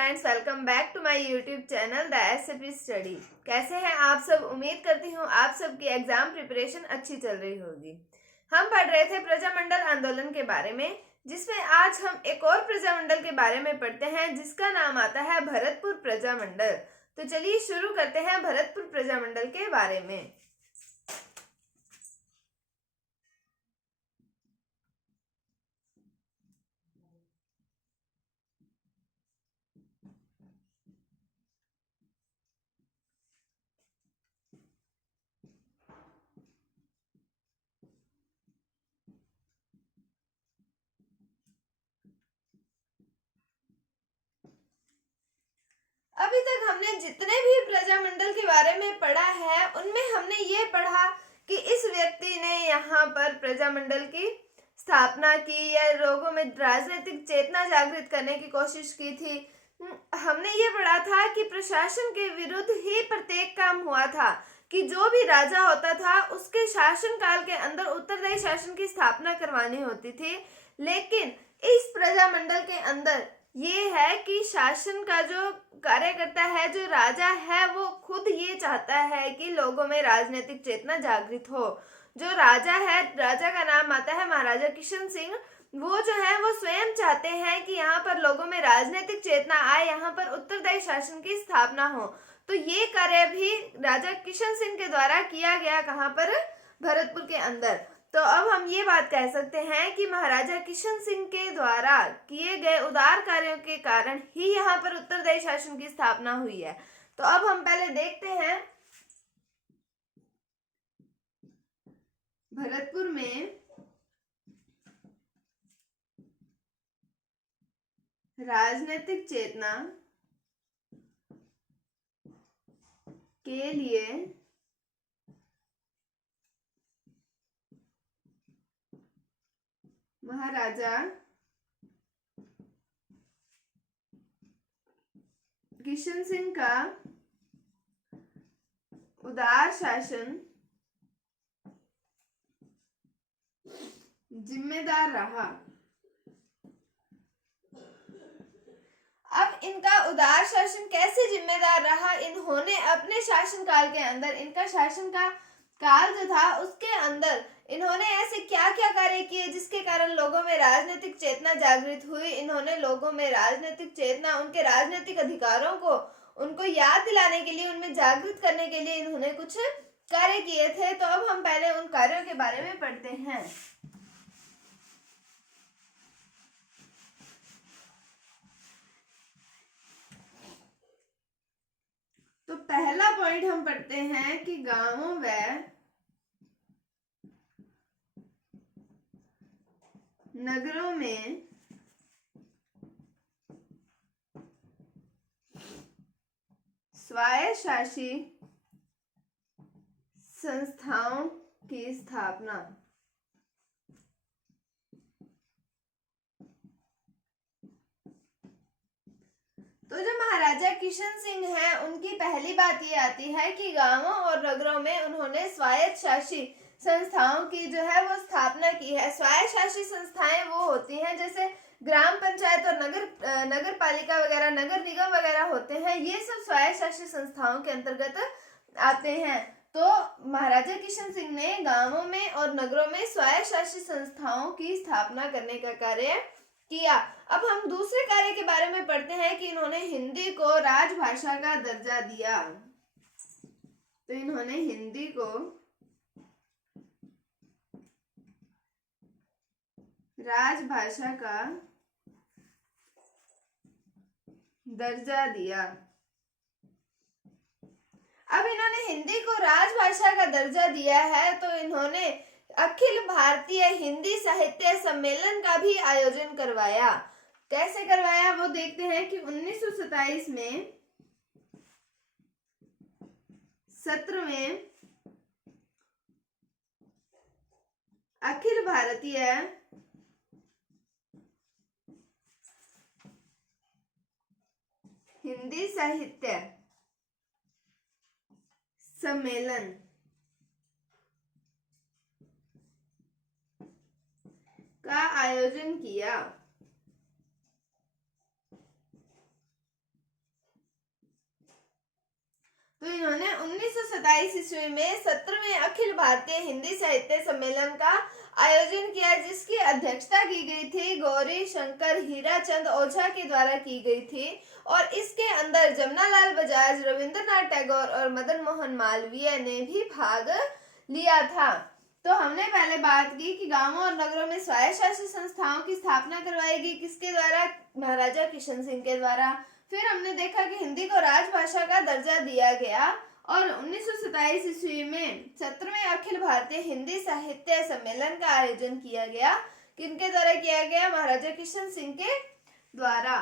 Friends, welcome back to my YouTube channel the SAP study. कैसे हैं आप सब? उम्मीद करती हूँ आप सबकी एग्जाम प्रिपरेशन अच्छी चल रही होगी। हम पढ़ रहे थे प्रजामंडल आंदोलन के बारे में, जिसमें आज हम एक और प्रजामंडल के बारे में पढ़ते हैं जिसका नाम आता है भरतपुर प्रजामंडल। तो चलिए शुरू करते हैं भरतपुर प्रजामंडल के बारे में। अभी तक हमने जितने भी प्रजामंडल के बारे में पढ़ा है उनमें हमने ये पढ़ा कि इस व्यक्ति ने यहाँ पर प्रजामंडल की स्थापना की या लोगों में राजनीतिक चेतना जागृत करने की कोशिश की थी। हमने ये पढ़ा था कि प्रशासन के विरुद्ध ही प्रत्येक काम हुआ था, कि जो भी राजा होता था उसके शासन काल के अंदर उत्तरदायी शासन की स्थापना करवानी होती थी। लेकिन इस प्रजामंडल के अंदर ये है कि शासन का जो कार्यकर्ता है, जो राजा है, वो खुद ये चाहता है कि लोगों में राजनीतिक चेतना जागृत हो। जो राजा है, राजा का नाम आता है महाराजा किशन सिंह, वो जो है वो स्वयं चाहते हैं कि यहाँ पर लोगों में राजनीतिक चेतना आए, यहाँ पर उत्तरदायी शासन की स्थापना हो। तो ये कार्य भी राजा किशन सिंह के द्वारा किया गया, कहाँ पर? भरतपुर के अंदर। तो अब हम ये बात कह सकते हैं कि महाराजा किशन सिंह के द्वारा किए गए उदार कार्यों के कारण ही यहाँ पर उत्तरदायी शासन की स्थापना हुई है। तो अब हम पहले देखते हैं भरतपुर में राजनीतिक चेतना के लिए महाराजा किशन सिंह का उदार शासन जिम्मेदार रहा। अब इनका उदार शासन कैसे जिम्मेदार रहा? इन्होंने अपने शासन काल के अंदर, इनका शासन का काल जो था उसके अंदर इन्होंने ऐसे क्या क्या कार्य किए जिसके कारण लोगों में राजनीतिक चेतना जागृत हुई। इन्होंने लोगों में राजनीतिक चेतना, उनके राजनीतिक अधिकारों को उनको याद दिलाने के लिए, उनमें जागृत करने के लिए इन्होंने कुछ कार्य किए थे। तो अब हम पहले उन कार्यों के बारे में पढ़ते हैं। तो पहला पॉइंट हम पढ़ते हैं कि गांवों व नगरों में स्वायत्तशासी संस्थाओं की स्थापना। तो जो महाराजा किशन सिंह हैं, उनकी पहली बात ये आती है कि गांवों और नगरों में उन्होंने स्वायत्तशासी संस्थाओं की जो है वो स्थापना की है। स्वायत्तशासी संस्थाएं वो होती हैं जैसे ग्राम पंचायत और नगर पालिका वगैरह, नगर निगम वगैरह होते हैं, ये सब स्वायत्तशासी संस्थाओं के अंतर्गत आते हैं। तो महाराजा किशन सिंह ने गांवों में और नगरों में स्वायत्तशासी संस्थाओं की स्थापना करने का कार्य किया। अब हम दूसरे कार्य के बारे में पढ़ते हैं कि इन्होंने हिंदी को राजभाषा का दर्जा दिया। तो इन्होंने हिंदी को राजभाषा का दर्जा दिया। अब इन्होंने हिंदी को राजभाषा का दर्जा दिया है तो इन्होंने अखिल भारतीय हिंदी साहित्य सम्मेलन का भी आयोजन करवाया। कैसे करवाया वो देखते हैं कि 1927 में सत्र में अखिल भारतीय हिंदी साहित्य सम्मेलन का आयोजन किया। तो इन्होंने 1927 ईस्वी में 17वें अखिल भारतीय हिंदी साहित्य सम्मेलन का आयोजन किया, जिसकी अध्यक्षता की गई थी गौरी शंकर हीराचंद ओझा के द्वारा की गई थी। और इसके अंदर जमनालाल बजाज, रविंद्रनाथ टैगोर और मदन मोहन मालवीय ने भी भाग लिया था। तो हमने पहले बात की कि गांवों और नगरों में स्वायत्त शासित संस्थाओं की स्थापना करवाएगी किसके द्वारा? महाराजा किशन सिंह के द्वारा। फिर हमने देखा कि हिंदी को राजभाषा का दर्जा दिया गया और 1927 ईस्वी में 17वें अखिल भारतीय हिंदी साहित्य सम्मेलन का आयोजन किया गया। किनके द्वारा किया गया? महाराजा किशन सिंह के द्वारा।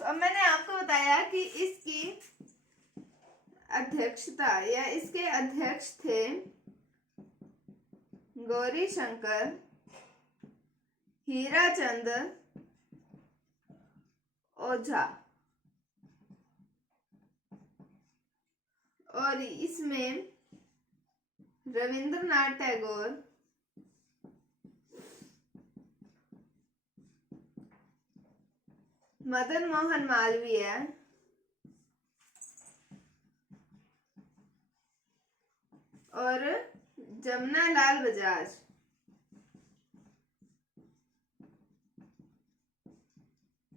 तो अब मैंने आपको बताया कि इसकी अध्यक्षता या इसके अध्यक्ष थे गौरी शंकर हीराचंद ओझा, और इसमें रविंद्रनाथ टैगोर, मदन मोहन मालवीय और जमनालाल बजाज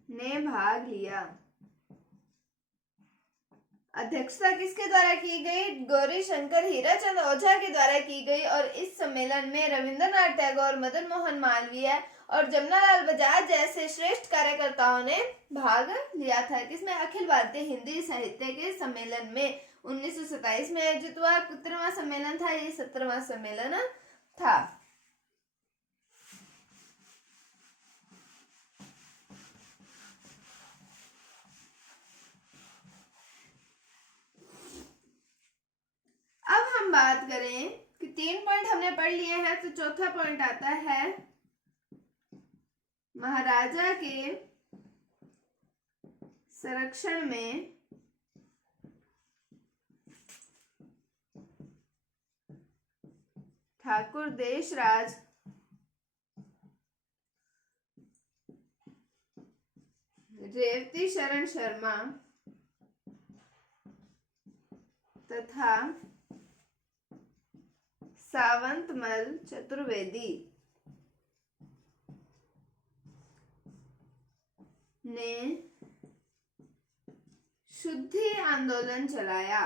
ने भाग लिया। अध्यक्षता किसके द्वारा की गई? गौरी शंकर हीराचंद ओझा के द्वारा की गई। और इस सम्मेलन में रविंद्रनाथ टैगोर, मदन मोहन मालवीय और जमनालाल बजाज जैसे श्रेष्ठ कार्यकर्ताओं ने भाग लिया था। किसमें? अखिल भारतीय हिंदी साहित्य के सम्मेलन में 1927 में आयोजित हुआ। कितनावां सम्मेलन था? ये 17वां सम्मेलन था। अब हम बात करें कि 3 पॉइंट हमने पढ़ लिए हैं, तो चौथा पॉइंट आता है महाराजा के संरक्षण में ठाकुर देशराज रेवती शरण शर्मा तथा सावंतमल चतुर्वेदी ने शुद्धि आंदोलन चलाया।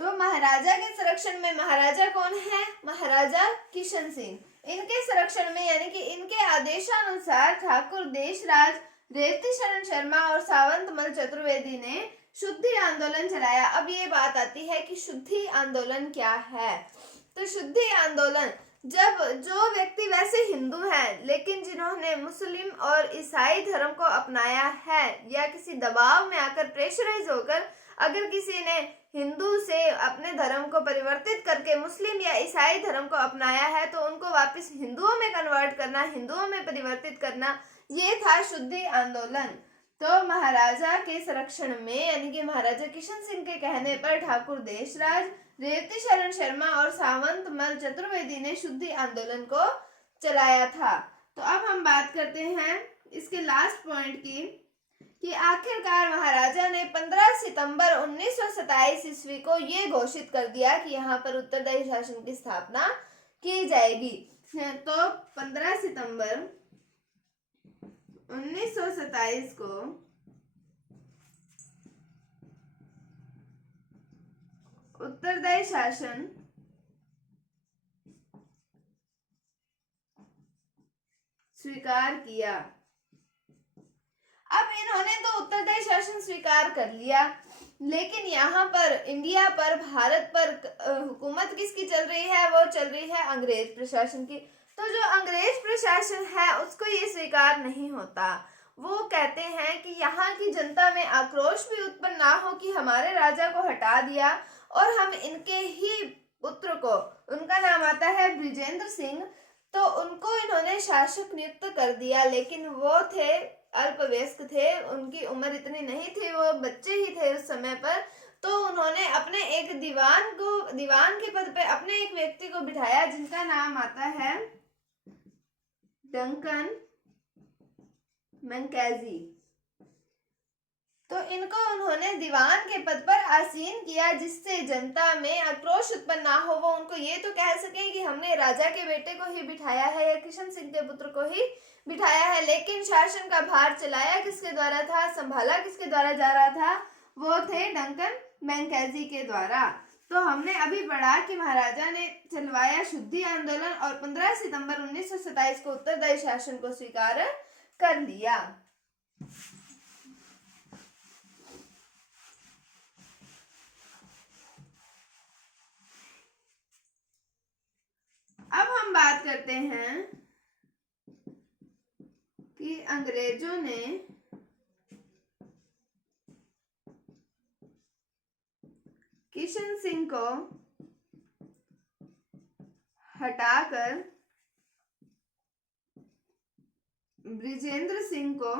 तो महाराजा के संरक्षण में महाराजा कौन है? महाराजा किशन सिंह। इनके संरक्षण में यानी कि इनके आदेशानुसार ठाकुर देशराज, रेवती शरण शर्मा और सावंतमल चतुर्वेदी ने शुद्धि आंदोलन चलाया। अब ये बात आती है कि शुद्धि आंदोलन क्या है। तो शुद्धि आंदोलन, जब जो व्यक्ति वैसे हिंदू हैं लेकिन जिन्होंने मुस्लिम और ईसाई धर्म को अपनाया है या किसी दबाव में आकर प्रेशराइज होकर अगर किसी ने हिंदू से अपने धर्म को परिवर्तित करके मुस्लिम या ईसाई धर्म को अपनाया है, तो उनको वापस हिंदुओं में कन्वर्ट करना, हिंदुओं में परिवर्तित करना, ये था शुद्धि आंदोलन। तो महाराजा के संरक्षण में यानी कि महाराजा किशन सिंह के कहने पर ठाकुर देशराज, रेवती शरण शर्मा और सावंतमल चतुर्वेदी ने शुद्धि आंदोलन को चलाया था। तो अब हम बात करते हैं इसके लास्ट पॉइंट की कि आखिरकार महाराजा ने 15 सितंबर 1927 ईस्वी को ये घोषित कर दिया कि यहाँ पर उत्तरदायी शासन की स्थापना की जाएगी। तो 15 सितंबर 1927 को उत्तरदायी शासन स्वीकार किया। अब इन्होंने तो उत्तरदायी शासन स्वीकार कर लिया, लेकिन यहाँ पर इंडिया पर, भारत पर हुकूमत किसकी चल रही है? वो चल रही है अंग्रेज प्रशासन की। तो जो अंग्रेज प्रशासन है उसको ये स्वीकार नहीं होता। वो कहते हैं कि यहाँ की जनता में आक्रोश भी उत्पन्न ना हो कि हमारे राजा को हटा दिया और हम इनके ही पुत्र को, उनका नाम आता है बृजेंद्र सिंह, तो उनको इन्होंने शासक नियुक्त कर दिया। लेकिन वो थे अल्पवयस्क थे, उनकी उम्र इतनी नहीं थी, वो बच्चे ही थे उस समय पर। तो उन्होंने अपने एक दीवान के पद पे अपने एक व्यक्ति को बिठाया जिनका नाम आता है डंकन मैकेंजी। तो इनको उन्होंने दीवान के पद पर आसीन किया जिससे जनता में आक्रोश उत्पन्न ना हो, वो उनको ये तो कह सके कि हमने राजा के बेटे को ही बिठाया है या किशन सिंह के पुत्र को ही बिठाया है। लेकिन शासन का भार चलाया किसके द्वारा था, संभाला किसके द्वारा जा रहा था, वो थे डंकन मैकेंजी के द्वारा। तो हमने अभी पढ़ा कि महाराजा ने चलवाया शुद्धि आंदोलन और 15 सितंबर 1927 को उत्तरदायी शासन को स्वीकार कर लिया। अब हम बात करते हैं कि अंग्रेजों ने किशन सिंह को हटाकर बृजेंद्र सिंह को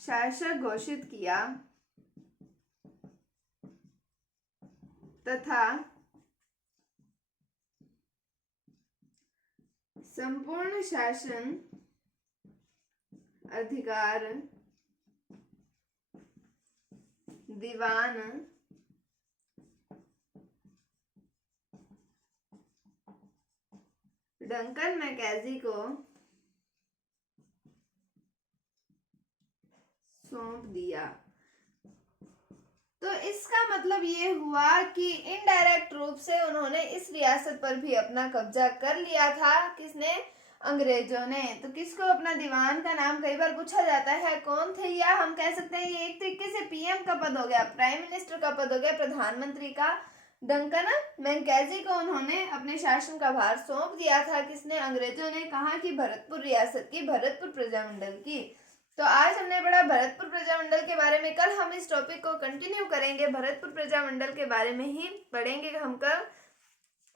शासक घोषित किया तथा संपूर्ण शासन अधिकार दीवान डंकन मैकेंजी को सौंप दिया। तो इसका मतलब ये हुआ कि इनडायरेक्ट रूप से उन्होंने इस रियासत पर भी अपना कब्जा कर लिया था। किसने? अंग्रेजों ने। तो किसको? अपना दीवान का नाम कई बार पूछा जाता है, कौन थे, या हम कह सकते हैं ये एक तरीके से पीएम का पद हो गया, प्राइम मिनिस्टर का पद हो गया, प्रधानमंत्री का। डंकन मैकेंजी को उन्होंने अपने शासन का भार सौंप दिया था। किसने? अंग्रेजों ने। कहा कि भरतपुर रियासत की, भरतपुर प्रजामंडल की। तो आज हमने पढ़ा भरतपुर प्रजामंडल के बारे में। कल हम इस टॉपिक को कंटिन्यू करेंगे, भरतपुर प्रजामंडल के बारे में ही पढ़ेंगे हम कल।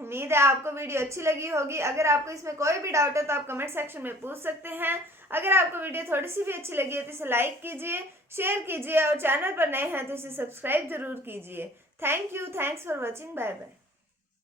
उम्मीद है आपको वीडियो अच्छी लगी होगी। अगर आपको इसमें कोई भी डाउट है तो आप कमेंट सेक्शन में पूछ सकते हैं। अगर आपको वीडियो थोड़ी सी भी अच्छी लगी है तो इसे लाइक कीजिए, शेयर कीजिए और चैनल पर नए हैं तो इसे सब्सक्राइब जरूर कीजिए। Thank you, thanks for watching, bye bye.